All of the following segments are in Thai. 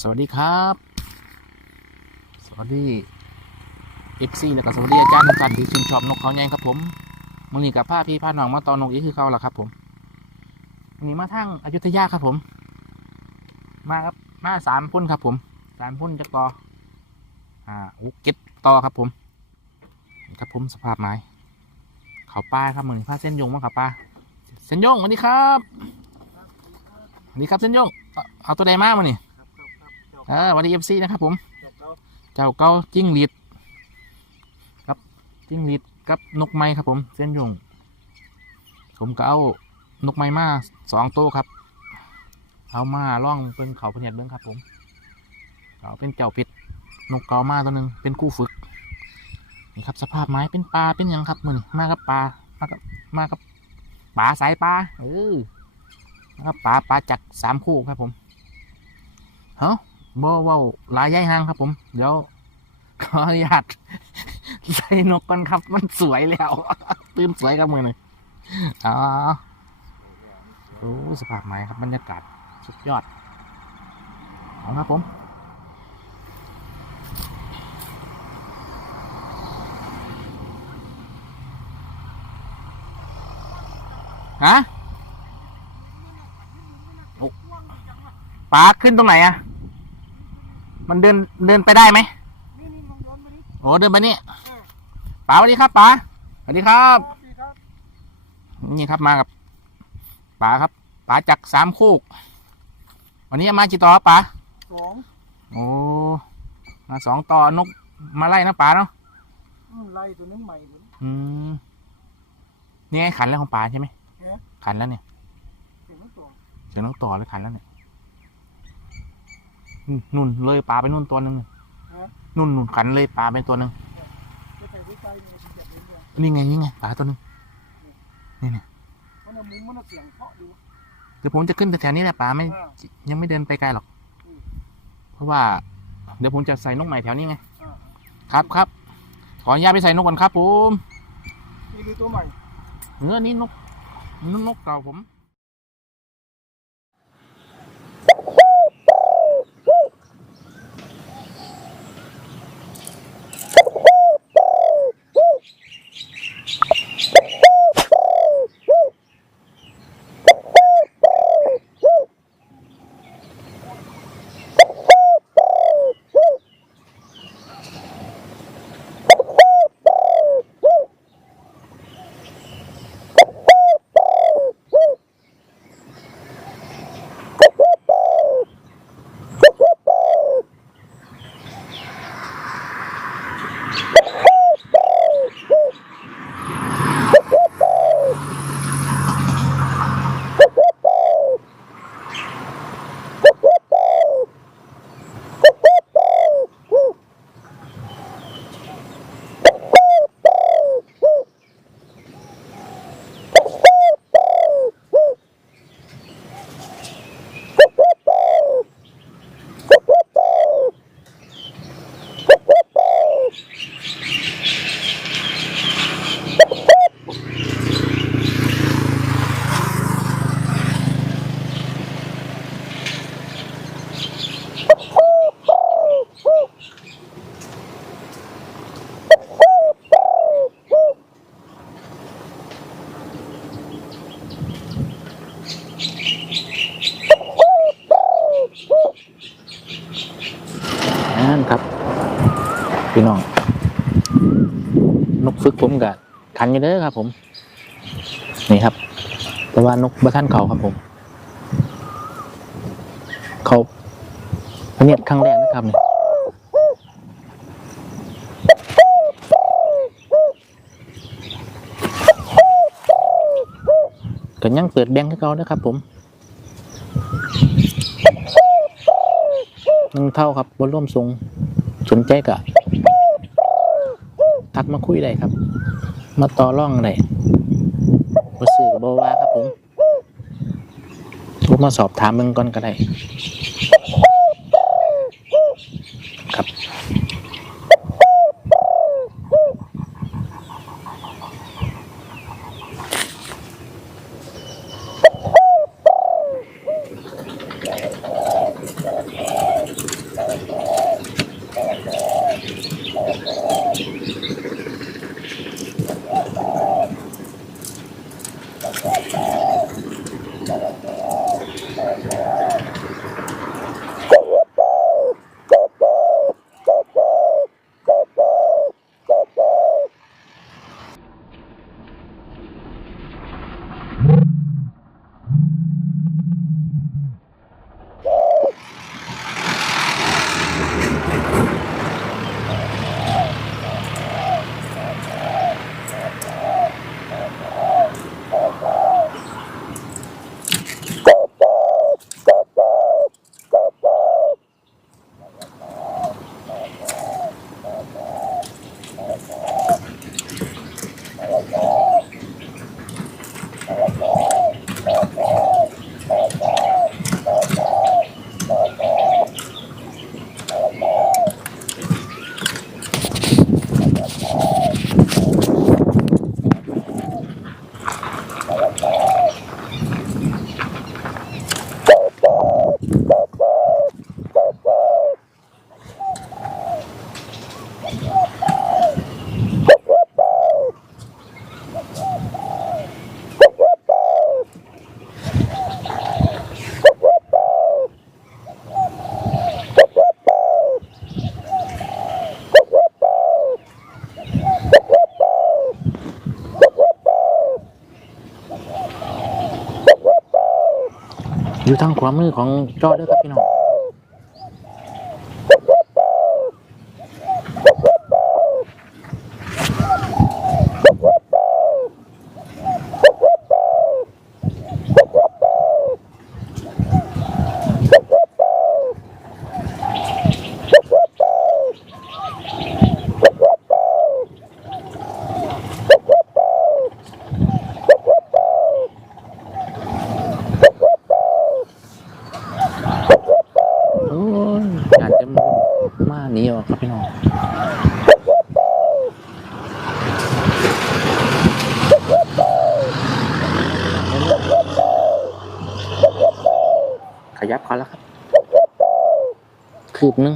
สวัสดีครับ สวัสดีเอฟซีแล้วก็สวัสดีอาจารย์ทุกท่านที่ชื่นชอบนกเขาใหญ่ครับผมมันนี้กับผ้าพี่ผ้าหนองมาตอนนกอีกคือเขาแหละครับ ผมวันนี้มาทางอยุธยาครับผม มาครับมาสามพุ่นครับ ผมสามพุ่นจะกออ่าอุกเก็ตต่อครับผมครับผมสภาพไม้เขาป้าครับเหมือนผ้าเส้นยงมั้งครับป้าเส้นยงสวัสดีครับสวัสดีครับเส้นยงเอาตัวใดมามานี่ ออวันดีเอฟซีนะครับ ผมเจ้าเจ้าเก้าจิ้งหรีดครับจิ้งหรีดกับนกไม้ครับ ผม เส้นยงผมก็เอานกไม้มาสองตัวครับ เอามาล่องเป็นเขาพเนียดเบิ้งครับ ผมเอาเป็นเจ้าเป็ดนกเกามาตัวหนึ่งเป็นคู่ฝึกนี่ครับ สภาพไม้เป็นปลาเป็นหยังครับมือนี่มากับปลามากับมากับปลาสายปลาเออมากับปลาปลาจักสามคู่ครับผมเฮ้า บ่เว้าหลายย่ายห่างครับ ผม เดี๋ยวขออนุญาตใส่นกก่อนครับ มันสวยแล้ว ตื่นสวยครับมือหนึ่งอ๋อโอ้สภาพไม้ครับบรรยากาศสุดยอดเอาครับผมฮะปลาขึ้นตรงไหนอะ มันเดินเดินไปได้ไหมนี่นี่ลองย้อนมาดิโอ้เดินไปนี่ป๋าสวัสดีครับป๋าสวัสดีครับดีครับนี่ครับมากับป๋าครับป๋าจักรสามคูกวันนี้มากี่ต่อครับป๋าสองโอ้มาสองต่อนกมาไล่นะป๋าเนาะอืมไล่ตัวนึงใหม่ตัวนี้อืมนี่ไงขันแล้วของป๋าใช่ไหมฮะ ขันแล้วเนี่ย เสียงมันตัวเดี๋ยวน้องต่อเลยขันแล้วเนี่ยอืม นุ่นเลยป๋าไปนุ่นตัวหนึ่งนุ่นนุ่นขันเลยป๋าไปตัวหนึ่งจะใส่ด้วยใจมันจะเจ็บเองอย่างนี่ไงนี่ไงป๋าตัวหนึ่งนี่เนี่ยเพราะในมุมมันเสียงเพาะอยู่เดี๋ยวผมจะขึ้นแถวๆนี้แหละป๋าไม่อ่ายังไม่เดินไปไกลหรอกอืมเพราะว่า เดี๋ยวผมจะใส่นกใหม่แถวนี้ไงอ่าครับครับขออนุญาตไปใส่นกก่อนครับผมนี่คือตัวใหม่เนื้อนี้นกนกนกเก่าผม นั่นครับ พี่น้อง นกฝึกผมกับขันอยู่เด้อครับ ผม นี่ครับ แต่ว่านกบัท่านเขาครับผม เขาเนียครั้งแรกนะครับนี่ก็ยังเปิดแบงค์ให้เขานะครับผมหนึ่ง เท่าครับบนร่วมทรงสนใจกะทักมาคุยได้ครับ มาต่อร่องได้มาสื่อบบว่าครับผมโทรมาสอบถามมึงก่อนก็ได้ครับ อยู่ทางขวามือของจอด้อครับพี่น้องโอ้ยอยากจะมา หนีออกครับพี่น้องขยับเขาแล้วครับคืบหนึง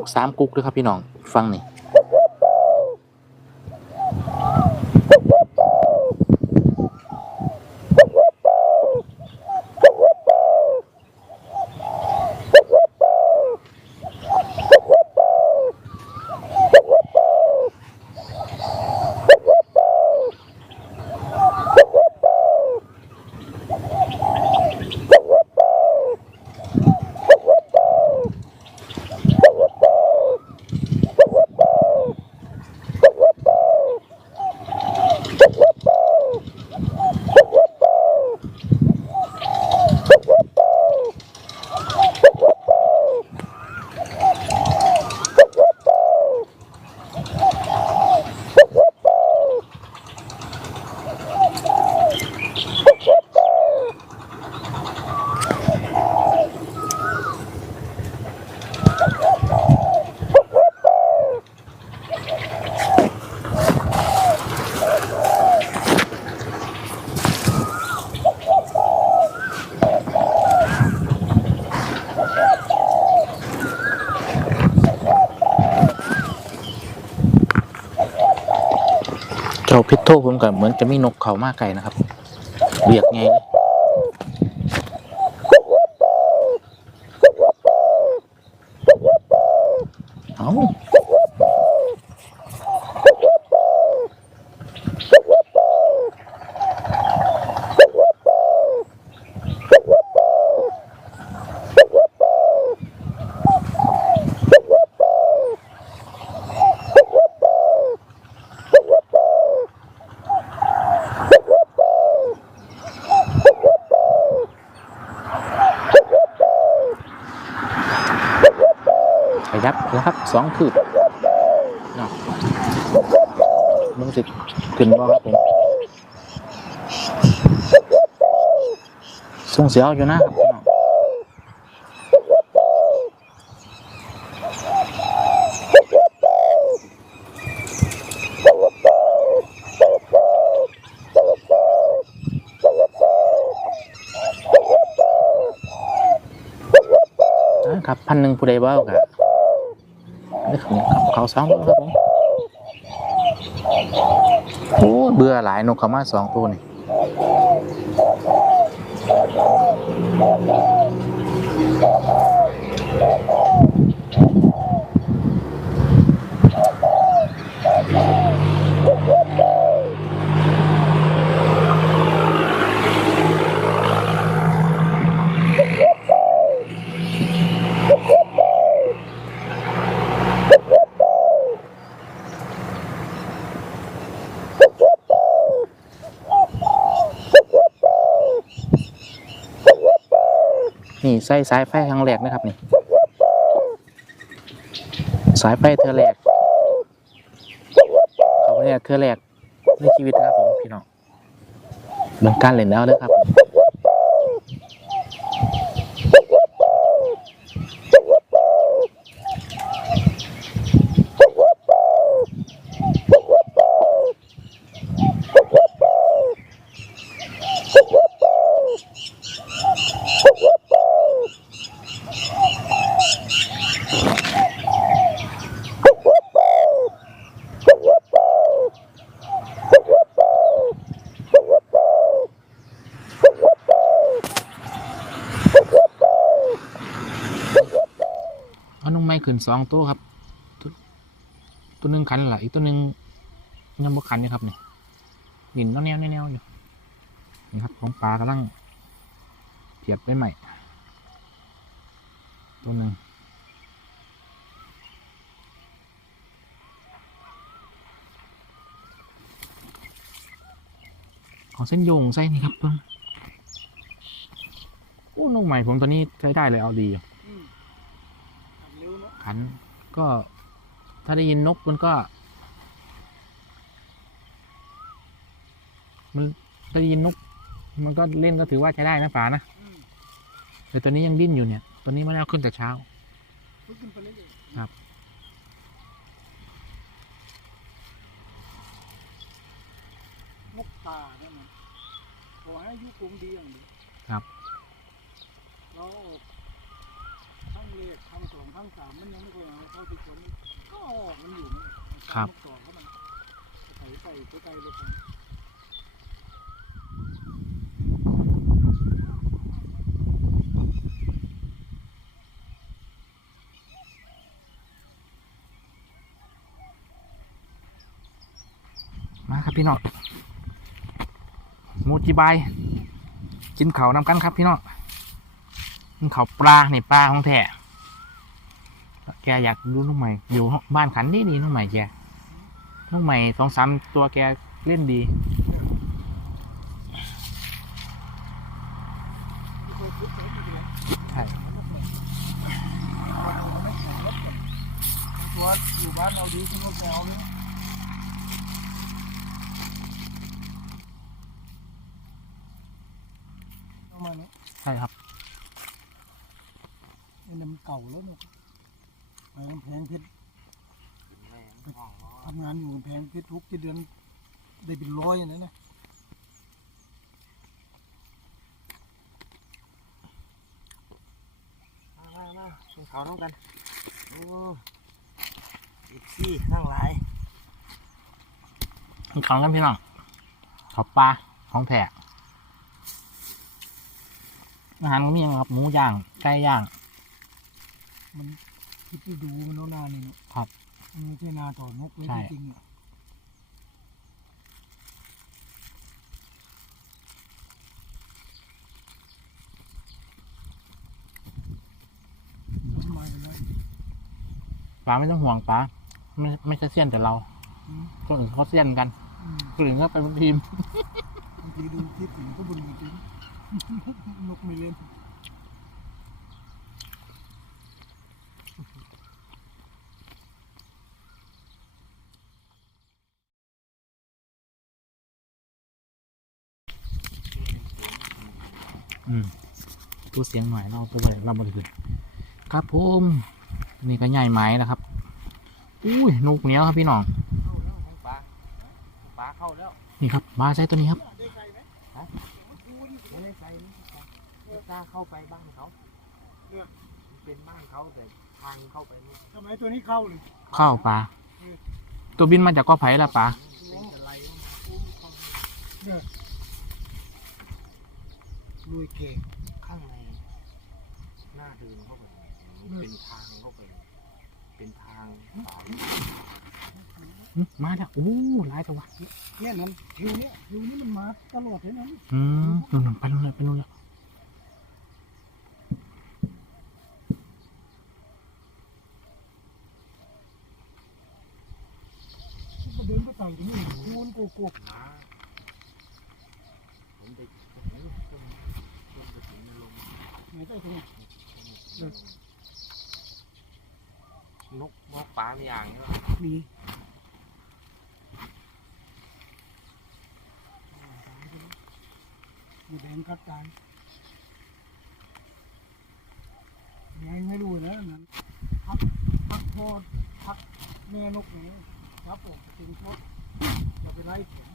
กสามกุ๊กด้วยครับพี่น้องฟังนี่ เจ้าพิษโทผมกับเหมือนจะมีนกเขามากไก่นะครับเรียกไงยเอ้าขยับแล้วครับ สองคืบเนาะมึงสิขึ้นบ่ครับผมส่งเสียวอยู่นะครับครับพันหนึ่งผู้ใดเบ้าครั บนี่ครับเขาสองตัวครับผมโอ้เบื่อหลายนกเขามาสองตัวนี่ นี่ใส่สายไฟครั้งแรกนะครับนี่ สายไฟเธอแหลกเขาเรียกเธอแหลกในชีวิตนะครับผมพี่น้องเบิ่งการเล่นแล้วนะครับ เอานกไม้ขึ้นสองตัวครับตัวตัวหนึ่งขันหละอีกตัวหนึ่งยังบ่ขันอยู่ครับเนี่ดินแนวแนวแนวอยู่นี่ครับของปลากำลังเพียบไปใหม่ ตัวหนึ่งของเส้นโยงใส่นี่ครับเพิ่งโอ้นกใหม่ผมตัวนี้ใช้ได้เลยเอาดีอยู่ อืมขันเร็วเนาะ ขันก็ถ้าได้ยินนกมันก็ มันถ้าได้ยินนก มันก็เล่นก็ถือว่าใช้ได้นะป๋านะอืมแต่ตัวนี้ยังดิ้นอยู่เนี่ยตัวนี้ไม่ได้เอาขึ้นแต่เช้าฝึกขึ้นไปเรื่อยๆครับ นกตาเนี่ยมันขอให้อายุคงดีอย่างเดียวครับเราทั้ง เลขทั้งสองทั้งสามมันยังไม่เคยเอาเข้าที่คนก็ออกมันอยู่มันครับ ต่อเข้ามันใส่ใส่ไปไกลเลยคนมาครับพี่น้องมูจิบายกินเขาวนำกันครับพี่น้องกินเขาปลาในปลาของแท้ แกอยากดูน้องใหม่ อยู่บ้านขันนี่นี่น้องใหม่แกน้องใหม่สองสามตัวแกเล่นดีใช่ตัวอยู่บ้านเราดีขึ้นนกแมวเลยเอามาเนาะ ใช่ครับ นี่มันเก่าแล้วเนี่ยไปกำแพงเพชรทำงานอยู่กำแพงเพชรทุกเดือนได้เป็นร้อยอย่างนั้นนะมามามากินข้าวน้องกันโอ้อีกซี่ทั้งหลายกินเขาวกันพี่น้องเขาวปลาของแท้อาหารก็มีอย่างครับหมูย่างไก่ย่างมัน คิดที่ดูมันแล้วนานนี่เนาะครับ มันไม่ใช่นาต่อนกเลยใช่ จริงๆอะมันมาอย่างนั้นปลาไม่ต้องห่วงปลาไม่ไม่ใช่เสี้ยนแต่เรา อืมคนอื่นเขาเสี้ยนกันอืมคนอื่นก็ไปเป็นทีมบางทีดูคลิปถึงก็บุญจริงนกไม่เล่น อืมตัวเสียงหน่อยเราตัวอะไรเราบริสุทธิ์ครับผมนี่ก็ใหญ่ไหมนะครับอุ้ยนกเหนียวครับพี่น้องเข้าแล้วของปลาปลาเข้าแล้วนี่ครับมาใช้ตัวนี้ครับได้ไกลไหมไม่ได้ใส่ไม่กล้าเข้าไปบ้านเขาเนี่ยมันเป็นบ้านเขาแต่ทางเข้าไปนี่ทำไมตัวนี้เข้าเลยเข้าปลาตัวบินมาจากกอไผ่ละปลา เป็นอะไรเข้ามาปุ๊บเข้ามาเนี่ยลุยเก่งข้างในหน้าเดินเข้าไปมันเป็นทางเข้าไปเป็นทางป่าหึมาแล้วโอ้หลายตัววะเนี่ยนั้นคิวเนี่ยคิวนี่มันมาตลอดเลยนะอืมนู่นๆไปนู่นเลยไปนู่นเลยก็เดินก็ต่างกันนี่คูนโกโก้ หมาผมไปเห็นต้นต้นกระถิ่นมันลง ไห นใต้ตรงนี้นกนกปลาไม่อย่างเนี้ยมีอยู่แดงกัดตายไงไม่รู้นะนั้นพักพักโทษพักแม่นกไหนครับผมถึงโทษอย่าไปไล่ผม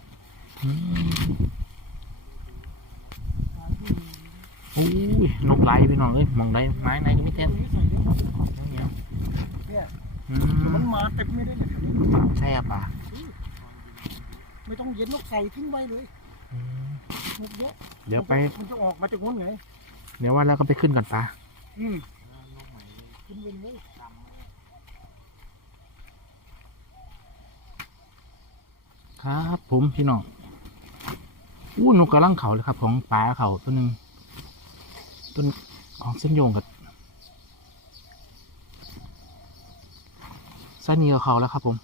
โอ้ยนกไหลพี่น้องเอ้ยมองได้ไม้ในก็ไม่เต็มมันมาเต็มไม่ได้เลยใช่ป่ะไม่ต้องเย็นนกใส่ทิ้งไว้เลยนกเยอะเดี๋ยวไปมันจะออกมาจากนู้นไงเดี๋ยวว่าแล้วก็ไปขึ้นก่อนปะอืมครับผมพี่น้องอู้นกกระลังเขาเลยครับ ของป่าเขาตัวหนึ่ง ต้นของเส้นโยงกับไส้เนียวเขาแล้วครับผม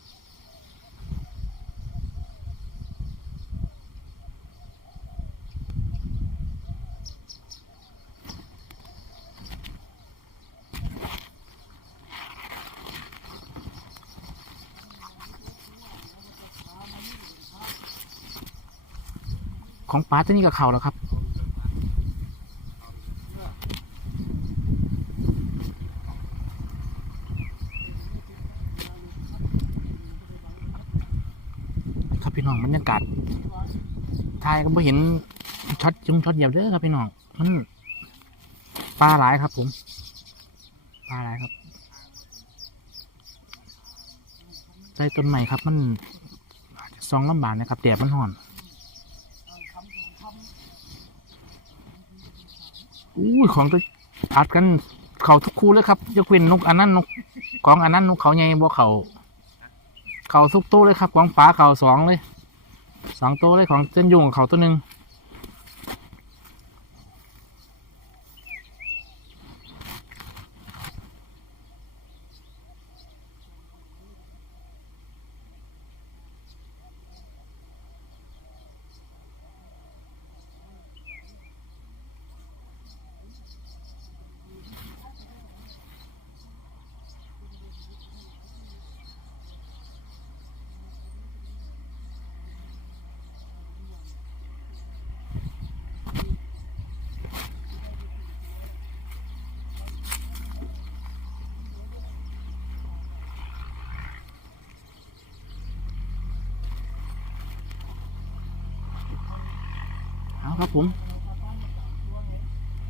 ของปลาตัวนี้กับเขาแล้วครับพี่น้องบรรยากาศทายก็ไม่เห็นช็อตจุงช็อตเดียวเด้อครับพี่น้องมันปลาหลายครับผมปลาหลายครับใจต้นใหม่ครับ มันซองลำบากนะครับแดดมันห่อนอุ้ยของตัวอัดกันเขาทุกคู่เลยครับยกเว้นนกอันนั้นนกของอันนั้นนกเขาใหญ่บ่เขาเขาทุกตัวเลยครับของปลาเขาสองเลย สองตัวเลยของเส้นยุงของเขาตัวหนึ่ง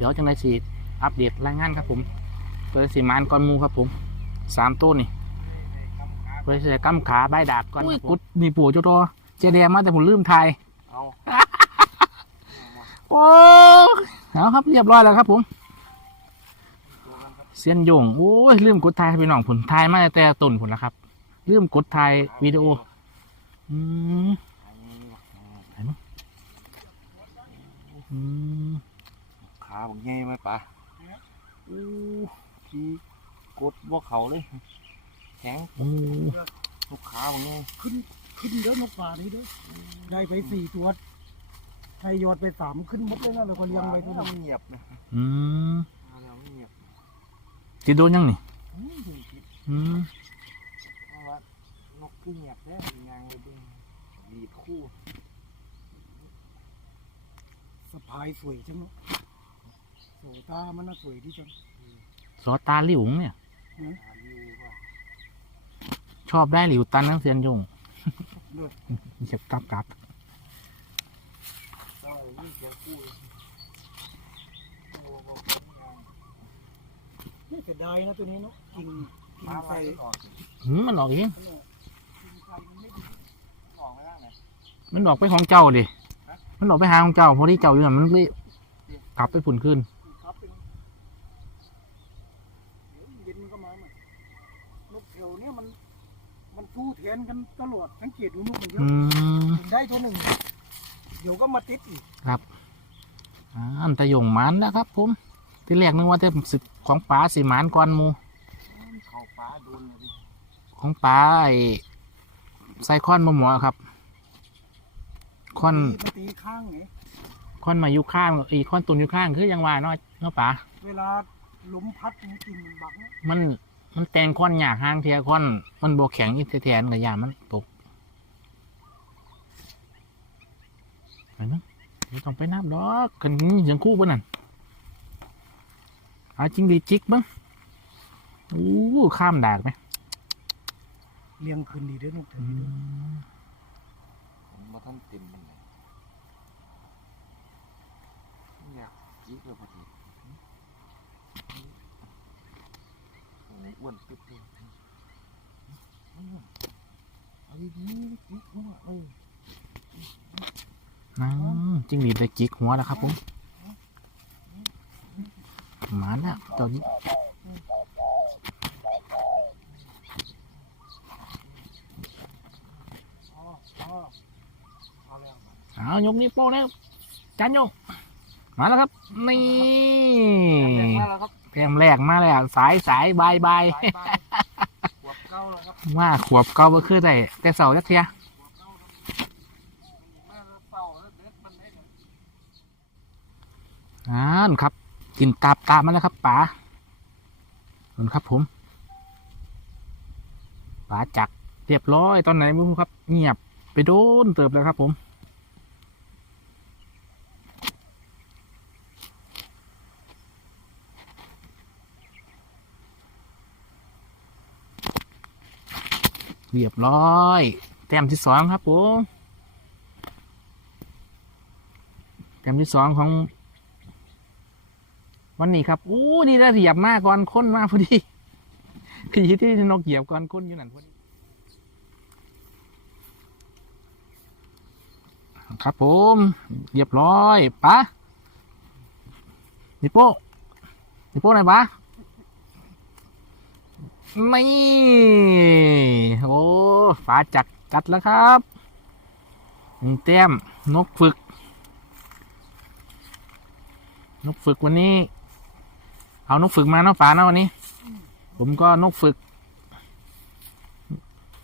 ดี๋ยวจังไรสีอัปเดตรายงานครับผมเพื่อสีมานก้อนหมูครับผมสามตัวนี่เพื่อจะกั้มขาใบดากก่อนอุ้ยกุดนี่ปู่เจ้าตัวเจแดงมาแต่ผมลืมทายเอาโอ้เอาครับเรียบร้อยแล้วครับผมเสียนโยงโอ้ยลืมกดถ่ายให้พี่น้องผลถ่ายมาแต่ต้นผลแล้วครับลืมกดถ่ายวิดีโออืมอืม ขาบักใหญ่ไหมปะอู้ที่กดบ่เขาเลยแข็งโอ้ลูกขาบักใหญ่ขึ้นขึ้นเด้อนกป่านี้เด้อได้ไปสี่ตัวไทยยอดไปสามขึ้นหมดเลยนะเราก็เลี้ยงไว้ทุกน้นั้นเงียบนะอืมมาแล้วเงียบจะโดนยังนี่อืมดูสิอืมเพราะว่านกขึ้นเงียบแล้วยางเลยเด้งดีดคู่สะพายสวยจังเนอะ โสตามันน่ะสวยที่จังสอตาหลิวเนี่ยหาอยู่ว่าชอบได้หลิวตันทั้งเสียนโยงเลือดเก็บกลับกลับก็ยิ่งเสียคู่โอ้โหนี่เสียดายนะตัวนี้เนาะกิ่งกิ่มางไปใส่ออกหืมมันออกเองกิ่งใส่มันไม่ดีออกไม่ได้ไหนมันออกไปของเจ้าดิมันออกไปหาของเจ้าพอที่เจ้าอยู่นั่นมันเลยกลับไปผุนขึ้นครับเป็นเดี๋ยวเย็นมันก็มาใหม่นกแถวเนี้ยมัน มันสู้แทนกันตลอดสังเกตดูนกมันเยอือะมถึงได้ตัวหนึ่งเดี๋ยวก็มาติดอีกอ่าอันตะยงหมันนะครับ ผม ที่แรกนึกว่าจะสิของป๋าสีหมันก่อนหมูเข้าฟ้าโดนเลยดิของป๋าไอ้ไซคอนมะหมอครับคอนมันตีข้างไงคอนมาอยู่ข้างไอ้คอนตุนอยู่ข้างคือยังว่าเนาะเนาะป๋าเวลาหลุมพัดมันกินมันบักนะมัน มันแตงคอนหยากห้างเทียคอน มันโบแข็งอีกแทนกับยามันตกไปนะไม่ต้องไปนับดอกกันนี่ยังคู่ปะนั่นเอาจริงดีจิกบ้างอู้ข้ามดากไหมเลี้ยงคืนดีเด้อนกแถวอืนี้เด้อมผมมาท่านเต็มมันเลยอยากจีบเลยพอดีตรงนี้ อ้วนปึ๊ดเลยเอาดีๆจีบหัวเอออืมจริงดีได้จิกหัวแล้วครับผมหมาแล้วตัวนี้เอายกนิ้โป้แล้วจานยงมาแล้วครับ นี่มาแล้วครับ แต้มแรกมาแล้ว สายสายบายบายสายบาขวบเก้าแล้วครับว่าก็คือได้แต่เสาจักเทียมาแล้วเต่าแล้วเด็ดมันได้เลยอ่านครับ กินตาบตามมาแล้วครับป๋านั่นครับผมป๋าจักเรียบร้อยตอนไหนไม่รู้ครับ เงียบไปโดนเติบแล้วครับผม เรียบร้อย แต้มที่สองครับผมแต้มที่สองของ วันนี้ครับอู้ดีนะเหยียบมากก่อนค้นมาพอดีคือที่นกเหยียบก่อนค้นอยู่นั่นพอดีครับผมเรียบร้อยปะนิโป้นิโป้ไหนปะ ไม่โอ้ฝาจักจัดแล้วครับหนึ่งแต้มนกฝึก นกฝึกวันนี้ เอานกฝึกมาเนาะฝาเนาะวันนี้ ผมก็นกฝึก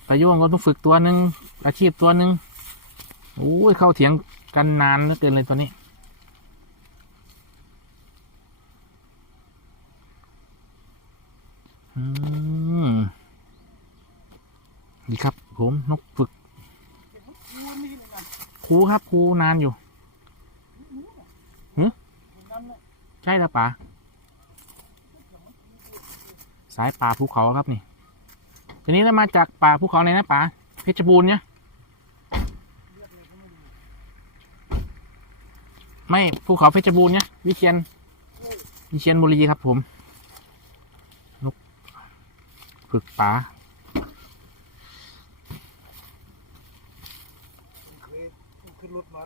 ตะยุ่งก็นกฝึกตัวหนึ่งอาชีพตัวหนึ่งโอ้ยเข้าเถียงกันนานเหลือเกินเลยตัวนี้อืม ดีครับ ผมนกฝึกครูครับครูนานอยู่คนนั้นน่ะใช่แล้วป่าสายป่าภูเขาครับนี่ทีนี้เรามาจากป่าภูเขาไหนนะป่าเพชรบูรณ์เนี่ยไม่ภูเขาเพชรบูรณ์เนี่ยวิเชียนวิเชียนบุรีครับผมนกฝึกป่า ผมเคยขึ้นรถมา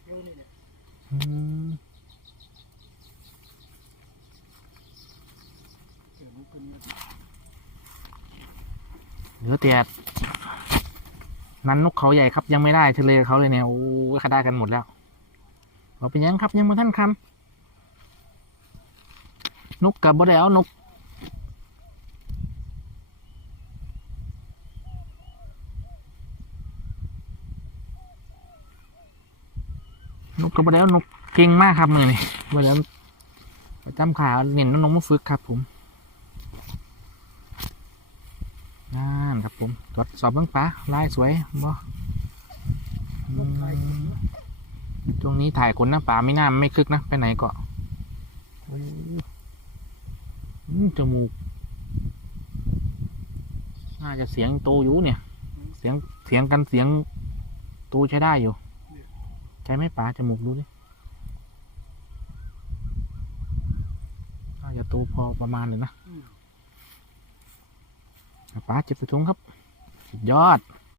เที่ยวนี่แหละ อืม เออมันเป็นหลือเตียดนั้นนกเขาใหญ่ครับยังไม่ได้ทะเลเขาเลยเนี่ยโอ้ยเขาได้กันหมดแล้วเราเป็นยังครับยังไม่ท่านคำนกกับบ่ได้เอานก นกกระบไดเอานกเก่งมากครับมือนี่เวลาประจำขาเน้นนกมาฝึกครับ ผมนั่นครับผมตรวจสอบเบื้องปลาลายสวยบ่อืรถไฟมช่วงนี้ถ่ายคนนะป่าไม่น่าไม่คึกนะไปไหนก็โอ้อืมจมูก น่าจะเสียงโตอยู่เนี่ย เสียงเสียงกันเสียงโตใช้ได้อยู่ใช่ไหมป๋าจมูกดูดิน่าจะโตพอประมาณเลยนะอืมป๋าเจ็บไปทุงครับสุดยอดเ